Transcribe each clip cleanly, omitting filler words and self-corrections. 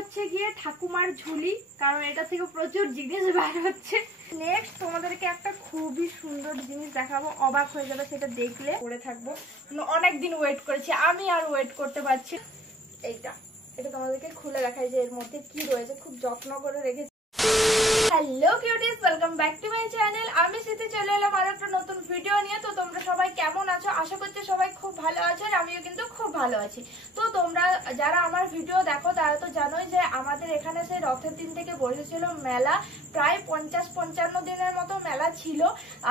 হচ্ছে গিয়ে ঠাকুমার ঝুলি, কারণ এটা থেকে প্রচুর জিনিস বার হচ্ছে। নেক্সট তোমাদেরকে একটা খুবই সুন্দর জিনিস দেখাবো, অবাক হয়ে যাবে সেটা দেখলে। পরে থাকবো, অনেকদিন ওয়েট করেছি আমি, আর ওয়েট করতে পারছি। এইটা এটা তোমাদেরকে খুলে দেখাই যে এর মধ্যে কি রয়েছে, খুব যত্ন করে রেখেছি। Hello cuties, welcome back to my channel. আমি সিথি চলে এলাম আর একটা নতুন ভিডিও নিয়ে। তো তোমরা সবাই কেমন আছো? আশা করছি সবাই খুব ভালো আছো, আর আমিও কিন্তু খুব ভালো আছি। তো তোমরা যারা আমার ভিডিও দেখো তারা তো জানোই যে আমাদের এখানে সেই রথের দিন থেকে বসেছিল মেলা, প্রায় 50-55 দিনের মতো মেলা ছিল।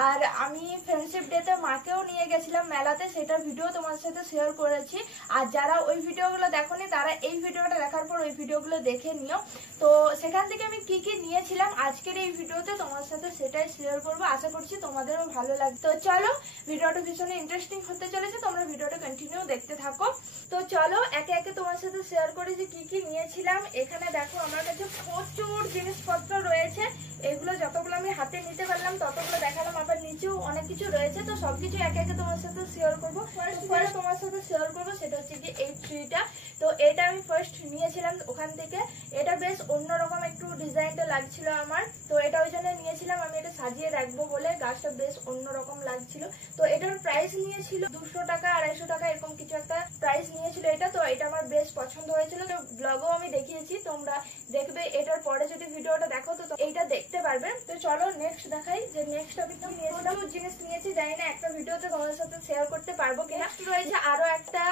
আর আমি ফ্রেন্ডশিপ ডেতে মাকেও নিয়ে গেছিলাম মেলাতে, সেটার ভিডিও তোমাদের সাথে শেয়ার করেছি। আর যারা ওই ভিডিওগুলো দেখোনি তারা এই ভিডিওটা দেখার পর ওই ভিডিওগুলো দেখে নিও। তো সেখান থেকে আমি কি কি নিয়েছিলাম আজকের এই ভিডিওতে তোমার সাথে সেটাই শেয়ার করবো। আশা করছি তোমাদেরও ভালো লাগবে। তো চলো, ভিডিওটা ভীষণ ইন্টারেস্টিং হতে চলেছে, তোমরা ভিডিওটা কন্টিনিউ দেখতে থাকো। তো চলো একে একে তোমার সাথে শেয়ার করি যে কি কি নিয়েছিলাম। এখানে দেখো আমার কাছে প্রচুর জিনিসপত্র রয়েছে, এগুলো যতগুলো আমি হাতে নিতে পারলাম ততগুলো দেখালাম, আবার নিচেও অনেক কিছু রয়েছে। তো সবকিছু একে একে তোমার সাথে শেয়ার করবো। ফার্স্ট তোমার সাথে শেয়ার করবো সেটা হচ্ছে কি এই ট্রিটা। তো এটা আমি ফার্স্ট নিয়েছিলাম ওখান থেকে। এটা বেশ অন্যরকম একটু ডিজাইনটা লাগছিল আমার, তো এটা ওই জন্য নিয়েছিলাম। আমি এটা সাজিয়ে রাখবো বলে, গাছটা বেশ অন্যরকম লাগছিল। তো এটার প্রাইস নিয়েছিল 200 টাকা 250 টাকা এরকম কিছু একটা প্রাইস নিয়েছিল এটা। তো এটা আমার বেশ পছন্দ হয়েছিল, তো ব্লগও আমি দেখিয়েছি, তোমরা দেখবে এটার পরে যদি ভিডিওটা দেখো তো এইটা দেখতে পারবে। তো চলো নেক্সট দেখাই যে নেক্সট আমি কি নিয়েছিলাম। জিনিস নিয়েছি, জানি না একটা ভিডিওতে তোমাদের সাথে শেয়ার করতে পারবো কিনা। রয়েছে আরো একটা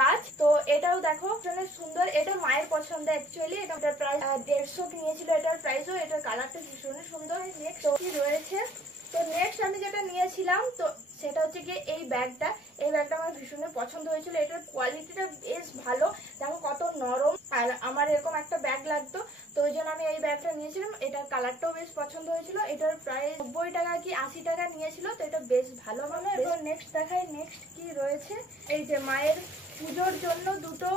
গাছ, তো এটাও দেখো সুন্দর। এটা মায়ের পছন্দ অ্যাকচুয়ালি। এটার প্রাইস 150 নিয়েছিল এটার প্রাইসও। এটার কালারটা ভীষণ সুন্দর। নেক্সট কি রয়েছে, তো নেক্সট আমি যেটা নিয়েছিলাম তো সেটা হচ্ছে কি এই ব্যাগটা। এই ব্যাগটা আমার ভীষণ পছন্দ হয়েছিল, এটার কোয়ালিটিটা বেশ ভালো, দেখো কত নরম। আর আমার এরকম একটা ব্যাগ লাগতো, তো ওই জন্য আমি এই ব্যাগটা নিয়েছিলাম। এটার কালারটাও বেশ পছন্দ হয়েছিল। এটার প্রাইস 90 টাকা কি 80 টাকা নিয়েছিল, তো এটা বেশ ভালো ভালো। এবার নেক্সট দেখাই নেক্সট কি রয়েছে। এই যে মায়ের পুজোর জন্য দুটো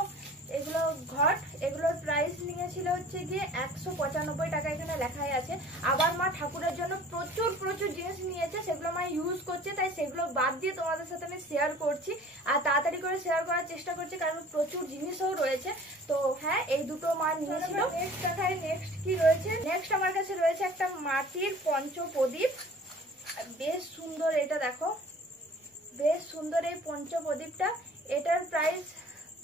এগুলো ঘট, এগুলোর প্রাইস নিয়েছিল হচ্ছে গিয়ে 195 টাকা, এখানে লেখাই আছে। আবার মা ঠাকুরের জন্য প্রচুর প্রচুর জিনিস নিয়েছে, সেগুলো মা ইউজ করছে, তাই সেগুলো বাদ দিয়ে তোমাদের সাথে আমি শেয়ার করছি। আর তাড়াতাড়ি করে শেয়ার করার চেষ্টা করছি, কারণ প্রচুর জিনিসও রয়েছে। তো হ্যাঁ, এই দুটো মা নিয়েছিল। নেক্সট দেখাই নেক্সট কি রয়েছে। নেক্সট আমার কাছে রয়েছে একটা মাটির পঞ্চপ্রদীপ, বেশ সুন্দর। এটা দেখো বেশ সুন্দর এই পঞ্চপ্রদীপটা। এটার প্রাইস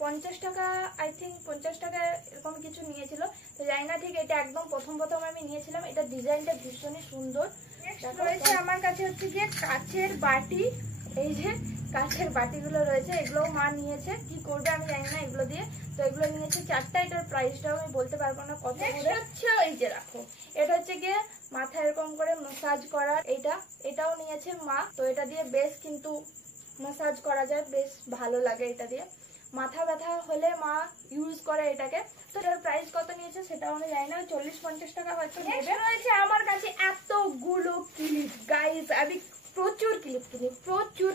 50 টাকা, আই থিঙ্ক 50 টাকা এরকম কিছু নিয়েছিল, তো জানি না ঠিক। এটা একদম প্রথম আমি নিয়েছিলাম। এটা ডিজাইনটা ভীষণই সুন্দর। রয়েছে আমার কাছে হচ্ছে গিয়ে কাচের বাটি। এই যে কাচের বাটিগুলো রয়েছে, এগুলোও মা নিয়েছে। কি করবে আমি জানি না এগুলো দিয়ে। তো এগুলো নিয়েছে 4টা। এটার প্রাইসটাও আমি বলতে পারবো না কত করে হচ্ছে। এই যে রাখো, এটা হচ্ছে গিয়ে মাথা এরকম করে ম্যাসাজ করার। এটাও নিয়েছে মা। তো এটা দিয়ে বেশ কিন্তু ম্যাসাজ করা যায়, বেশ ভালো লাগে এটা দিয়ে। মাথা ব্যথা হলে মা ইউজ করে এটাকে। তো এটার প্রাইস কত নিয়েছে সেটাও আমি জানি না, 40-50 টাকা হয়তো নেবে। রয়েছে আমার কাছে এতগুলো ক্লিপ। গাইস, আমি প্রচুর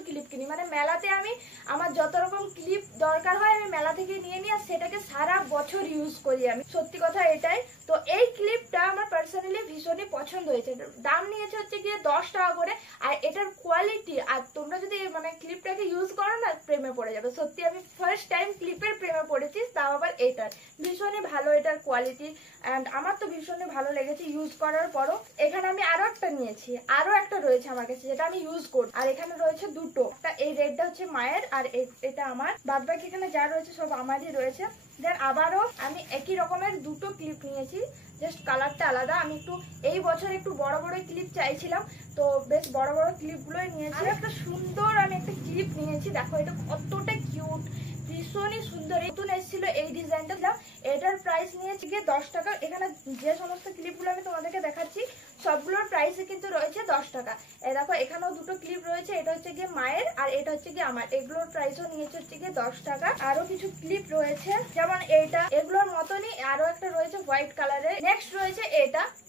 ক্লিপ কিনি, মানে মেলাতে আমি আমার যত রকম ক্লিপ দরকার হয় আমি মেলা থেকে নিয়ে নিই, আর সেটাকে সারা বছর ইউজ করি আমি। সত্যি কথা এটাই। তো এই ক্লিপটা আমার পার্সোনালি ভীষণই পছন্দ হয়েছে। দাম নিয়েছে হচ্ছে গিয়ে 10 টাকা করে। আর এটার কোয়ালিটি, আর তোমরা যদি মানে ক্লিপটাকে ইউজ করো না, প্রেমে পড়ে যাবে। সত্যি আমি ফার্স্ট টাইম ক্লিপের প্রেমে পড়েছি, তাও আবার এটার। ভীষণই ভালো এটার কোয়ালিটি, অ্যান্ড আমার তো ভীষণই ভালো লেগেছে ইউজ করার পরও। এখানে আমি আরো একটা নিয়েছি, আরো একটা রয়েছে আমার কাছে যেটা আমি ইউজ করি। আর এখানে রয়েছে দুটো, একটা এই রেডটা হচ্ছে মায়ের, আর এটা আমার। বাদ বাকি এখানে যা রয়েছে সব আমারই রয়েছে। দেন আবারও আমি একই রকমের দুটো ক্লিপ নিয়েছি, জাস্ট কালারটা আলাদা। আমি একটু এই বছর একটু বড় বড় ক্লিপ চাইছিলাম, তো বেশ বড় বড় ক্লিপগুলোই নিয়েছি। একটা সুন্দর আমি একটা ক্লিপ নিয়েছি, দেখো এটা কতটা কিউট, ভীষণই সুন্দর। নতুন এসেছিল এই ডিজাইনটা। এটার প্রাইস নিয়েছি গিয়ে 10 টাকা। এখানে যে সমস্ত ক্লিপগুলো আমি তোমাদেরকে দেখাচ্ছি সবগুলোর প্রাইসে কিন্তু রয়েছে 10 টাকা। দেখো এখানেও দুটো ক্লিপ রয়েছে, এটা হচ্ছে গিয়ে মায়ের আর এটা হচ্ছে গিয়ে আমার। এগুলোর প্রাইসও নিয়েছে হচ্ছে গিয়ে 10 টাকা। আরো কিছু ক্লিপ রয়েছে, যেমন এইটা, এগুলোর মতনই আরো একটা রয়েছে হোয়াইট কালারের। নেক্সট রয়েছে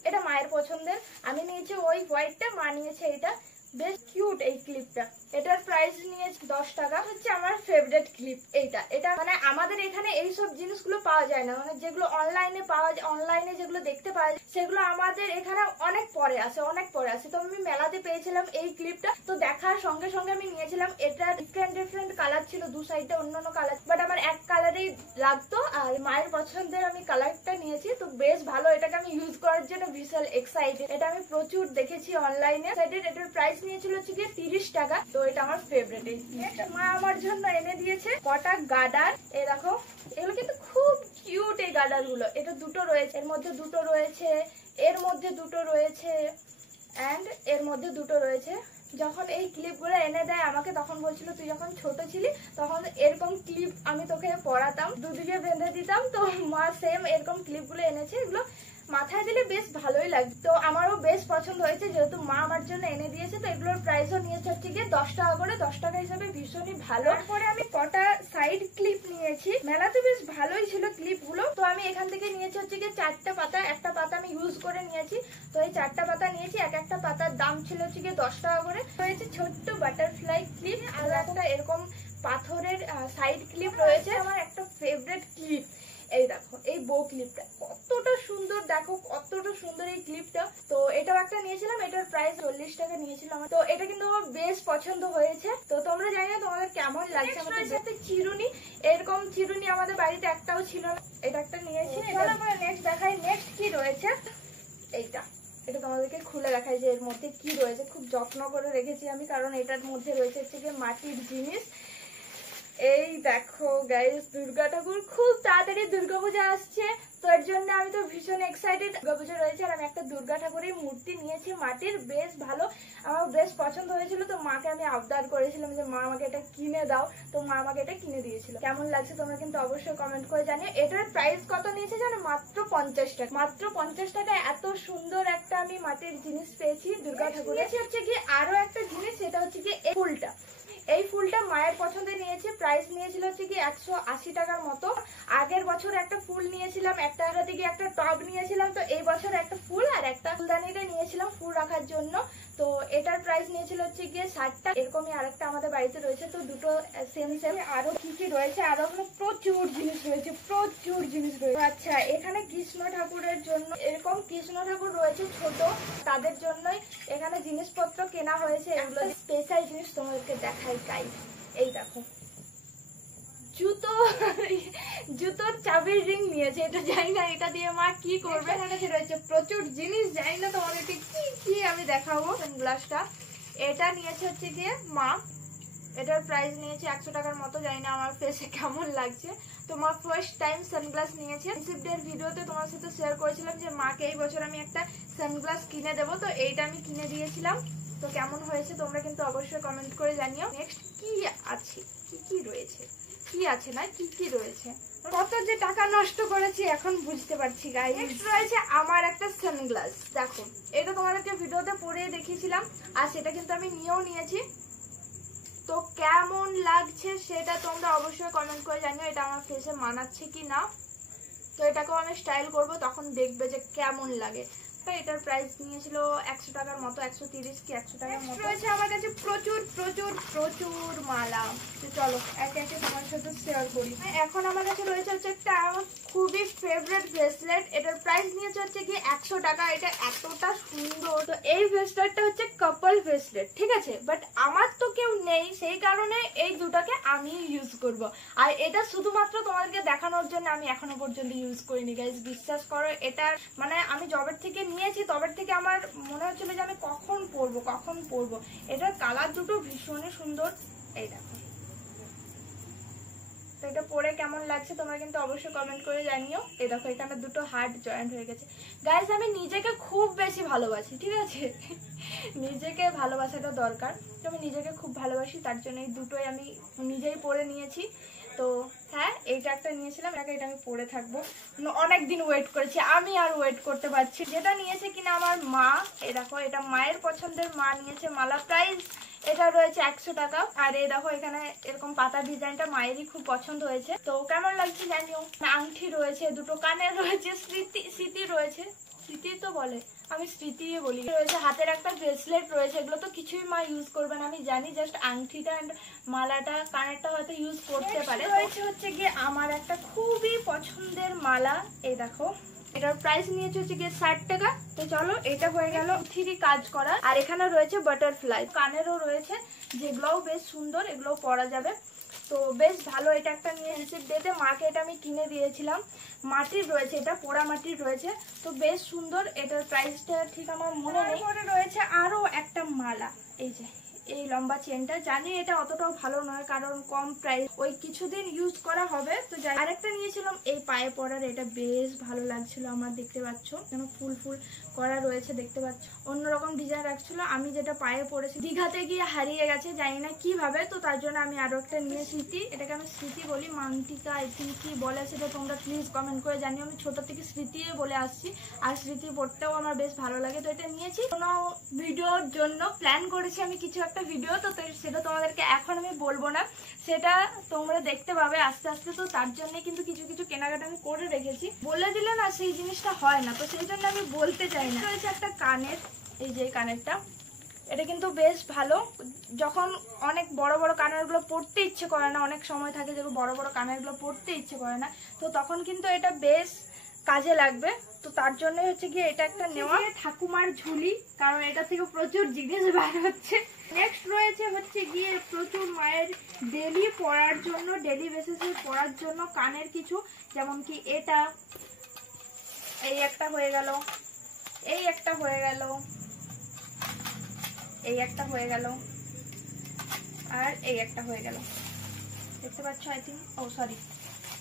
এটা মায়ের পছন্দের। আমি নিয়েছি ওই হোয়াইটটা, মা নিয়েছে এইটা। বেশ কিউট এই ক্লিপটা। এটার প্রাইস নিয়েছে 10 টাকা। হচ্ছে আমার ফেভারিট ক্লিপ এটা মানে আমাদের এখানে এইসব জিনিসগুলো পাওয়া যায় না, মানে যেগুলো অনলাইনে পাওয়া যায়, অনলাইনে যেগুলো দেখতে পাওয়া যায় সেগুলো আমাদের এখানে অনেক পরে আসে। তো আমি মেলাতে পেয়েছিলাম এই ক্লিপটা, তো দেখার সঙ্গে সঙ্গে আমি নিয়েছিলাম। এটা ডিফারেন্ট কালার ছিল, দু সাইডে অন্যান্য কালার, বাট আমার এক কালারেই লাগতো। আর মায়ের পছন্দের আমি কালারটা নিয়ে নিয়েছি, তো বেশ ভালো, এটাকে আমি ইউজ করার জন্য বিশাল এক্সাইটেড। এটা আমি প্রচুর দেখেছি অনলাইনে। এটার প্রাইস নিয়েছিল হচ্ছে গিয়ে 30 টাকা। তো এটা আমার ফেভারিট। মা আমার জন্য এনে দিয়েছে কটা গার্ডার। এই দেখো, এগুলো কিন্তু খুব কিউট এই গার্ডার গুলো। এটা দুটো রয়েছে, এর মধ্যে দুটো রয়েছে, এর মধ্যে দুটো রয়েছে, এন্ড এর মধ্যে দুটো রয়েছে। যখন এই ক্লিপগুলো এনে দেয় আমাকে, তখন বলছিল তুই যখন ছোট ছিলি তখন এরকম ক্লিপ আমি তোকে পরাতাম, দুদিকে বেঁধে দিতাম। তো মা সেম এরকম ক্লিপগুলো এনেছে। এগুলো মাথায় দিলে বেশ ভালোই লাগে, তো আমারও বেশ পছন্দ হয়েছে, যেহেতু মা আমার জন্য এনে দিয়েছে। তো এগুলোর প্রাইসও নিয়েছে হচ্ছে গিয়ে 10 টাকা করে। 10 টাকা হিসাবে ভীষণই ভালো। তারপরে আমি কটা সাইড ক্লিপ নিয়েছি, মেলাতে বেশ ভালোই ছিল ক্লিপগুলো। তো আমি এখান থেকে নিয়েছি হচ্ছে গিয়ে 4টা পাতা। একটা পাতা আমি ইউজ করে নিয়েছি, তো এই 4টা পাতা নিয়েছি। একটা পাতার দাম ছিল হচ্ছে গিয়ে 10 টাকা করে। রয়েছে ছোট্ট বাটারফ্লাই ক্লিপ, আর একটা এরকম পাথরের সাইড ক্লিপ রয়েছে। আমার একটা ফেভারিট ক্লিপ, এই দেখো এই বো ক্লিপটা কতটা সুন্দর, দেখো কতটা সুন্দর এই ক্লিপটা। তো এটাও একটা নিয়েছিলাম, এটার প্রাইস 40 টাকা নিয়েছিলাম। তো এটা কিন্তু আমার বেশ পছন্দ হয়েছে। তো তোমরা জানি না তোমাদের কেমন লাগছে। আমাদের সাথে চিরুনি, এরকম চিরুনি আমাদের বাড়িতে একটাও ছিল না, এটা একটা নিয়েছি। নেক্সট দেখাই নেক্সট কি রয়েছে। এইটা, এটা তোমাদেরকে খুলে দেখাই যে এর মধ্যে কি রয়েছে। খুব যত্ন করে রেখেছি আমি, কারণ এটার মধ্যে রয়েছে হচ্ছে গিয়ে মাটির জিনিস। এই দেখো গাইস, দুর্গা ঠাকুর, খুব তাড়াতাড়ি দুর্গাপূজা আসছে, তো এর জন্য আমি তো ভীষণ এক্সাইটেড। দুর্গাপূজা রয়েছে আর আমি একটা দুর্গা ঠাকুরের মূর্তি নিয়েছি মাটির, বেশ ভালো, আমার বেশ পছন্দ হয়েছিল। তো মাকে আমি আবদার করেছিলাম যে মা আমাকে এটা কিনে দাও, তো মা আমাকে এটা কিনে দিয়েছিল। কেমন লাগছে তোমরা কিন্তু অবশ্যই কমেন্ট করে জানিও। এটার প্রাইস কত নিয়েছে জানো? মাত্র 50 টাকা। মাত্র 50 টাকায় এত সুন্দর একটা আমি মাটির জিনিস পেয়েছি দুর্গা ঠাকুরের। হচ্ছে কি আরো একটা জিনিস, সেটা হচ্ছে কি এই ফুলটা। এই ফুলটা মায়ের পছন্দে নিয়েছি, প্রাইস নিয়েছিল হচ্ছে কি 180 টাকার মতো। আগের বছর একটা ফুল নিয়েছিলাম, একটা দিকে একটা টব নিয়েছিলাম। তো এই বছর একটা ফুল আর একটা ফুলদানিটা নিয়েছিলাম ফুল রাখার জন্য। তো এটার প্রাইস নিয়েছিল হচ্ছে গিয়ে 60 টাকা। এরকমই আরেকটা আমাদের বাড়িতে রয়েছে, তো দুটো সেম সেম। আরো কি কি রয়েছে, আরো প্রচুর জিনিস রয়েছে, প্রচুর জিনিস রয়েছে। আচ্ছা, এখানে কৃষ্ণ ঠাকুরের জন্য এরকম কৃষ্ণ ঠাকুর রয়েছে ছোট, তাদের জন্যই এখানে জিনিসপত্র কেনা হয়েছে। এগুলো স্পেশাল জিনিস তোমাদেরকে দেখাই গাইস। এই দেখো, জুতোর চাবির রিং নিয়েছে। এটা জানি না এটা দিয়ে মা কি করবে। আমার কাছে রয়েছে প্রচুর জিনিস, জানি না তোমাদেরকে কি কি আমি দেখাবো। সানগ্লাসটা এটা নিয়েছে হচ্ছে গিয়ে মা, এটার প্রাইস নিয়েছে 100 টাকার মতো। জানি না আমার ফেসে কেমন লাগছে। তো মা ফার্স্ট টাইম সানগ্লাস নিয়েছে। রিসিপ্টের ভিডিওতে তোমার সাথে শেয়ার করেছিলাম যে মাকে এই বছর আমি একটা সানগ্লাস কিনে দেবো, তো এইটা আমি কিনে দিয়েছিলাম। তো কেমন হয়েছে তোমরা কিন্তু অবশ্যই কমেন্ট করে জানিও। নেক্সট কি আছে, কি কি রয়েছে, কি আছে না কি কি রয়েছে, কত যে টাকা নষ্ট করেছি এখন বুঝতে পারছি গাইস। নেক্সট রয়েছে আমার একটা সানগ্লাস। দেখো, এটা তোমাদেরকে ভিডিওতে পরে দেখিয়েছিলাম, আর সেটা কিন্তু আমি নিয়েও নিয়েছি। তো কেমন লাগছে সেটা তোমরা অবশ্যই কমেন্ট করে জানিও, এটা আমার ফেসে মানাচ্ছে কি না। তো এটাকেও আমি স্টাইল করব, তখন দেখবে যে কেমন লাগে। এটার প্রাইস নিয়েছিল 100 টাকার মতো, 130 কি 100 টাকার মতো। রয়েছে আমার কাছে প্রচুর প্রচুর প্রচুর মালা। তো চলো একে একে তোমার সাথে শেয়ার করি। এখন আমার কাছে রয়েছে হচ্ছে একটা আমার খুবই ফেভারিট ব্রেসলেট। এটার প্রাইস নিয়েছে হচ্ছে কি 100 টাকা। এটা এতটা সুন্দর। তো এই ব্রেসলেটটা হচ্ছে কাপল ব্রেসলেট, ঠিক আছে, বাট আমার তো কেউ নেই, সেই কারণে এই দুটাকে আমি ইউজ করব। আর এটা শুধুমাত্র তোমাদেরকে দেখানোর জন্য আমি এখনো পর্যন্ত ইউজ করিনি গাইজ, বিশ্বাস করো। এটা মানে আমি জবের থেকে নিয়েছি, তবের থেকে আমার মনে হচ্ছিল যে আমি কখন পরবো। এটার কালার দুটো ভীষণই সুন্দর। এই দেখো, তো এটা পরে কেমন লাগছে তোমরা কিন্তু অবশ্যই কমেন্ট করে জানিও। এই দেখো, এখানে দুটো হার্ট জয়েন্ট হয়ে গেছে। গাইজ, আমি নিজেকে খুব বেশি ভালোবাসি, ঠিক আছে, নিজেকে ভালোবাসাটা দরকার। তো আমি নিজেকে খুব ভালোবাসি, তার জন্য এই দুটোই আমি নিজেই পরে নিয়েছি। তো হ্যাঁ, এইটা একটা নিয়েছিলাম, এটা আমি পরে থাকবো। অনেকদিন ওয়েট করেছি, আমি আর ওয়েট করতে পারছি। যেটা নিয়েছে কিনা আমার মা, এই দেখো, এটা মায়ের পছন্দের মা নিয়েছে মালা। প্রাইস এটা রয়েছে 100 টাকা। আর এই দেখো, এখানে এরকম পাতা ডিজাইনটা মায়েরই খুব পছন্দ হয়েছে। তো কেমন লাগছে জানিও। আংটি রয়েছে, দুটো কানের রয়েছে, স্মৃতি রয়েছে, স্মৃতি তো বলে, আমি স্মৃতি বলি। রয়েছে হাতের একটা ব্রেসলেট রয়েছে। এগুলো তো কিছুই মা ইউজ করবে না আমি জানি, জাস্ট আংটিটা এন্ড মালাটা, কানেরটা হয়তো ইউজ করতে পারে। রয়েছে হচ্ছে গিয়ে আমার একটা খুবই পছন্দের মালা। এই দেখো, এটার প্রাইস নিয়েছে হচ্ছে গিয়ে 60 টাকা। তো চলো, এটা হয়ে গেল 3 কাজ করা। আর এখানে রয়েছে বাটারফ্লাই, কানেরও রয়েছে, যেগুলোও বেশ সুন্দর, এগুলোও পরা যাবে। তো বেশ ভালো। এটা একটা নিয়ে রিসিভ ডেতে মাকে এটা আমি কিনে দিয়েছিলাম। মাটির রয়েছে, এটা পোড়া মাটির রয়েছে, তো বেশ সুন্দর। এটার প্রাইসটা ঠিক আমার মনে নেই। পরে রয়েছে আরো একটা মালা, এই যে এই লম্বা চেনটা। জানি এটা অতটাও ভালো নয় কারণ কম প্রাইস, ওই কিছুদিন ইউজ করা হবে। তো যাই, আরেকটা নিয়েছিলাম এই পায়ে পরার, এটা বেশ ভালো লাগছিল আমার, দেখতে পাচ্ছ যেন ফুল ফুল করা রয়েছে, দেখতে পাচ্ছ অন্যরকম ডিজাইন রাখছিল। আমি যেটা পায়ে পরেছি দীঘাতে গিয়ে হারিয়ে গেছে, জানি না কিভাবে, তো তার জন্য আমি আরো একটা নিয়ে স্মৃতি, এটাকে আমি স্মৃতি বলি, মাংটিকা আই থিঙ্ক কি বলে সেটা তোমরা প্লিজ কমেন্ট করে জানিও। আমি ছোট থেকে স্মৃতি বলে আসছি, আর স্মৃতি পড়তেও আমার বেশ ভালো লাগে। তো এটা নিয়েছি কোনো ভিডিওর জন্য, প্ল্যান করেছি আমি কিছু একটা ভিডিও, তো সেটা তোমাদেরকে এখন আমি বলবো না, সেটা তোমরা দেখতে পাবে আস্তে আস্তে। তো তার জন্য কিন্তু কিছু কিছু কেনাকাটা আমি করে রেখেছি, বলে দিলে না সেই জিনিসটা হয় না, তো সেই জন্য আমি বলতে চাই না। রয়েছে একটা কানের, এই যে কানেরটা, এটা কিন্তু বেশ ভালো। যখন অনেক বড় বড় কানেরগুলো পরতে ইচ্ছে করে না, অনেক সময় থাকে যে বড় বড় কানেরগুলো পরতে ইচ্ছে করে না, তো তখন কিন্তু এটা বেশ কাজে লাগবে। তো তার জন্য হচ্ছে গিয়ে এটা একটা নেওয়া। ঠাকুমার ঝুলি, কারণ এটা থেকে প্রচুর জিনিস বাইরে হচ্ছে। নেক্সট রয়েছে হচ্ছে গিয়ে প্রচুর মায়ের ডেলি পরার জন্য, ডেলি বেসিসে পরার জন্য কানের কিছু, যেমন কি এটা, এই একটা হয়ে গেল, এই একটা হয়ে গেল, এই একটা হয়ে গেল, আর এই একটা হয়ে গেল। দেখতে পাচ্ছ আই থিঙ্ক, ও সরি,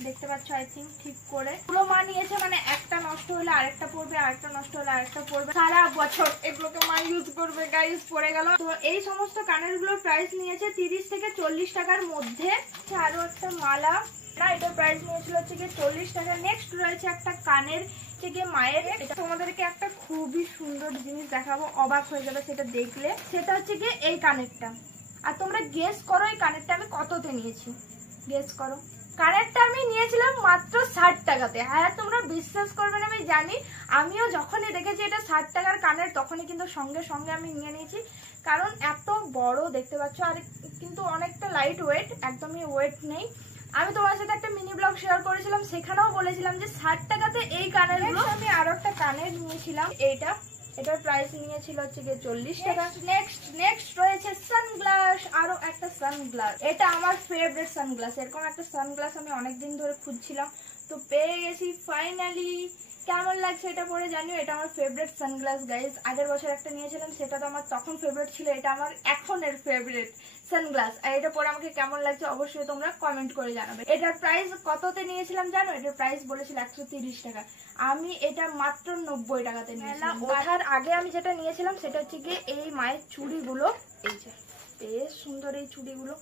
দেখতে পাচ্ছ আই থিঙ্ক ঠিক করে। পুরো মা নিয়েছে, মানে একটা নষ্ট হলে আরেকটা পড়বে, আরেকটা নষ্ট হলে আরেকটা পড়বে, সারা বছর এগুলোকে মা ইউজ করবে। গাইস পড়ে গেল। তো এই সমস্ত কানের গুলোর প্রাইস নিয়েছে 30 থেকে 40 টাকার মধ্যে। আরো একটা মালা, না এটার প্রাইস নিয়েছিল হচ্ছে গিয়ে 40 টাকা। নেক্সট রয়েছে একটা কানের মায়ের, এটা তোমাদেরকে একটা খুবই সুন্দর জিনিস দেখাবো, অবাক হয়ে যাবে সেটা দেখলে। সেটা হচ্ছে গিয়ে এই কানেরটা, আর তোমরা গেস করো এই কানেরটা আমি কততে নিয়েছি, গেস করো। কানেরটা আমি নিয়েছিলাম মাত্র 60 টাকাতে। হ্যাঁ তোমরা বিশ্বাস করবে না, আমি জানি, আমিও যখনই দেখেছি এটা 60 টাকার কানের, তখনই কিন্তু সঙ্গে সঙ্গে আমি নিয়ে নিয়েছি, কারণ এত বড় দেখতে পাচ্ছ, আর কিন্তু অনেকটা লাইট ওয়েট, একদমই ওয়েট নেই। আমি তোমার সাথে একটা মিনি ব্লগ শেয়ার করেছিলাম, সেখানেও বলেছিলাম যে 60 টাকাতে এই কানেরগুলো। আমি আরো একটা কানের নিয়েছিলাম, এইটা, এটার প্রাইস নিয়েছিল হচ্ছে গিয়ে 40 টাকা। নেক্সট রয়েছে সানগ্লাস, আরো একটা সানগ্লাস। এটা আমার ফেভারিট সানগ্লাস, এরকম একটা সানগ্লাস আমি অনেকদিন ধরে খুঁজছিলাম, তো পেয়ে গেছি ফাইনালি। কেমন লাগছে এটা পরে জানিও। এটা আমার ফেভারিট সানগ্লাস গাইজ। আগের বছর একটা নিয়েছিলাম, সেটা তো আমার তখন ফেভারিট ছিল, এটা আমার এখনের ফেভারিট সানগ্লাস। আর এটা পরে আমাকে কেমন লাগছে অবশ্যই তোমরা কমেন্ট করে জানাবে। এটার প্রাইস কততে নিয়েছিলাম জানো? এটার প্রাইস বলেছিল 130 টাকা, আমি এটা মাত্র 90 টাকাতে নিয়েছিলাম। ওঠার আগে আমি যেটা নিয়েছিলাম সেটা হচ্ছে গিয়ে এই মায়ের চুড়িগুলো, এই যে বেশ সুন্দর এই চুড়িগুলো,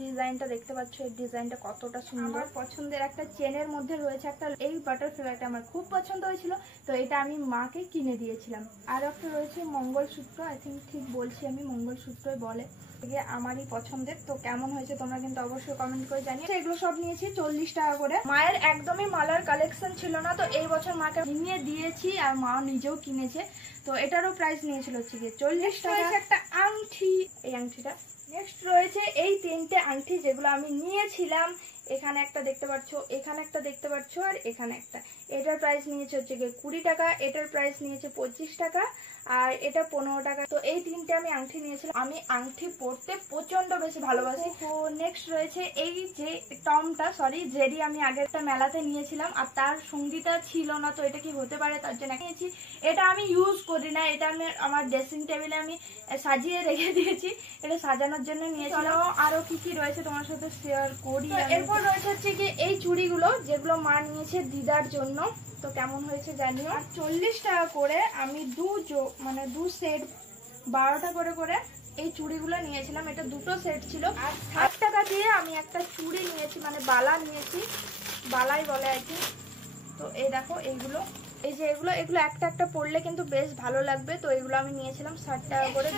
ডিজাইনটা দেখতে পাচ্ছ, এই ডিজাইনটা কতটা সুন্দর। আমার পছন্দের একটা চেনের মধ্যে রয়েছে একটা, এই বাটারফ্লাইটা আমার খুব পছন্দ হয়েছিল, তো এটা আমি মাকে কিনে দিয়েছিলাম। আর একটা রয়েছে মঙ্গলসূত্র, আই থিঙ্ক ঠিক বলছি আমি, মঙ্গলসূত্রই বলে, আমারই পছন্দের। তো কেমন হয়েছে তোমরা কিন্তু অবশ্যই কমেন্ট করে জানিও। এগুলো সব নিয়েছি 40 টাকা করে। মায়ের একদমই মালার কালেকশন ছিল না, তো এই বছর মাকে কিনে দিয়েছি, আর মা নিজেও কিনেছে, তো এটারও প্রাইস নিয়েছিল হচ্ছে গিয়ে 40 টাকা। একটা আংটি, এই আংটিটা। নেক্সট রয়েছে এই তিনটে আংটি যেগুলো আমি নিয়েছিলাম, এখানে একটা দেখতে পাচ্ছ, এখানে একটা দেখতে পাচ্ছ, আর এখানে একটা। এটার প্রাইস নিয়েছে হচ্ছে গিয়ে 20 টাকা, এটার প্রাইস নিয়েছে 25 টাকা, আর এটা 15 টাকা। তো এই তিনটে আমি আংটি নিয়েছিলাম। আমি আংটি পরতে প্রচন্ড বেশি ভালোবাসি। তো নেক্সট রয়েছে এই যে টমটা, সরি জেডি, আমি আগের একটা মেলাতে নিয়েছিলাম, আর তার সঙ্গীটা ছিল না, তো এটা কি হতে পারে তার জন্য নিয়েছি। এটা আমি ইউজ করি না, এটা আমি আমার ড্রেসিং টেবিলে আমি সাজিয়ে রেখে দিয়েছি, এটা সাজানোর জন্য নিয়েছিলাম। আরো কি কি রয়েছে তোমার সাথে শেয়ার করি। এরপর রয়েছে হচ্ছে কি এই চুড়িগুলো, যেগুলো মা নিয়েছে দিদার জন্য, তো কেমন হয়েছে জানিও। আর 40 টাকা করে আমি দু সেট 12টা করে এই চুড়িগুলো নিয়েছিলাম, এটা দুটো সেট ছিল। আর 60 টাকা দিয়ে আমি একটা চুড়ি নিয়েছি, মানে বালা নিয়েছি, বালাই বলে আর কি। তো এই দেখো এইগুলো, এই যে এগুলো একটা একটা পরলে কিন্তু বেশ ভালো লাগবে, তো এগুলো আমি নিয়েছিলাম 60 টাকা করে।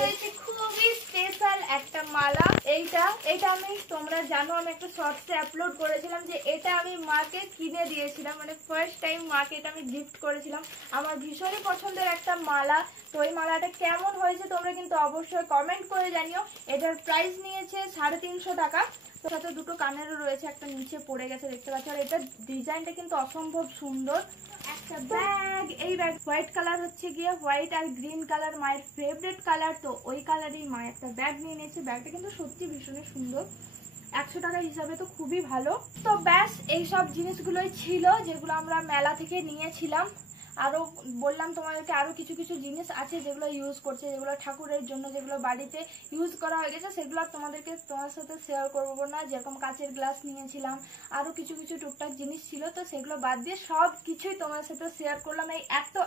খুবই স্পেশাল একটা মালা, এইটা আমি, তোমরা জানো আমি একটা শর্টসে আপলোড করেছিলাম যে এটা আমি মাকে কিনে দিয়েছিলাম, মানে ফার্স্ট টাইম মাকে এটা আমি গিফট করেছিলাম। আমার ভীষণই পছন্দের একটা মালা, তো এই মালাটা কেমন হয়েছে তোমরা কিন্তু অবশ্যই কমেন্ট করে জানিও। এটার প্রাইস নিয়েছে 350 টাকা। তো সাথে দুটো কানেরও রয়েছে, একটা নিচে পড়ে গেছে দেখতে পাচ্ছ, আর এটার ডিজাইনটা কিন্তু অসম্ভব সুন্দর। একটা ব্যাগ, এই ব্যাগ হোয়াইট কালার হচ্ছে গিয়ে, হোয়াইট আর গ্রিন কালার মায়ের ফেভারিট কালার, তো ওই কালারই মা একটা ব্যাগ নিয়ে নিয়েছে। ব্যাগটা কিন্তু সত্যি ভীষণই সুন্দর, 100 টাকা হিসাবে তো খুবই ভালো। তো ব্যাস এইসব জিনিসগুলোই ছিল যেগুলো আমরা মেলা থেকে নিয়েছিলাম। আরও বললাম তোমাদেরকে আরও কিছু কিছু জিনিস আছে যেগুলো ইউজ করছে, যেগুলো ঠাকুরের জন্য, যেগুলো বাড়িতে ইউজ করা হয়ে গেছে, সেগুলো তোমার সাথে শেয়ার করবো না। যেরকম কাচের গ্লাস নিয়েছিলাম, আরও কিছু কিছু টুকটাক জিনিস ছিল, তো সেগুলো বাদ দিয়ে সব কিছুই তোমার সাথে শেয়ার করলাম। এই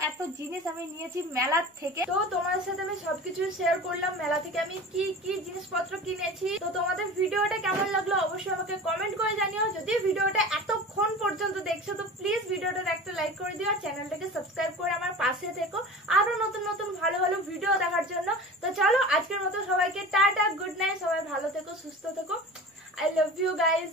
এত জিনিস আমি নিয়েছি মেলার থেকে, তো তোমার সাথে আমি সবকিছু শেয়ার করলাম মেলা থেকে আমি কি কি জিনিসপত্র কিনেছি। তো তোমাদের ভিডিওটা কেমন লাগলো অবশ্যই আমাকে কমেন্ট করে জানিও। যদি ভিডিওটা এতক্ষণ পর্যন্ত দেখছো তো প্লিজ ভিডিওটার একটা লাইক করে দিও, আর চ্যানেলটাকে সাবস্ক্রাইব করে আমার পাশে থেকো আরো নতুন নতুন ভালো ভালো ভিডিও দেখার জন্য। তো চলো আজকের মতো সবাইকে টাটা, গুড নাইট, সবাই ভালো থেকো, সুস্থ থেকো। I love you guys.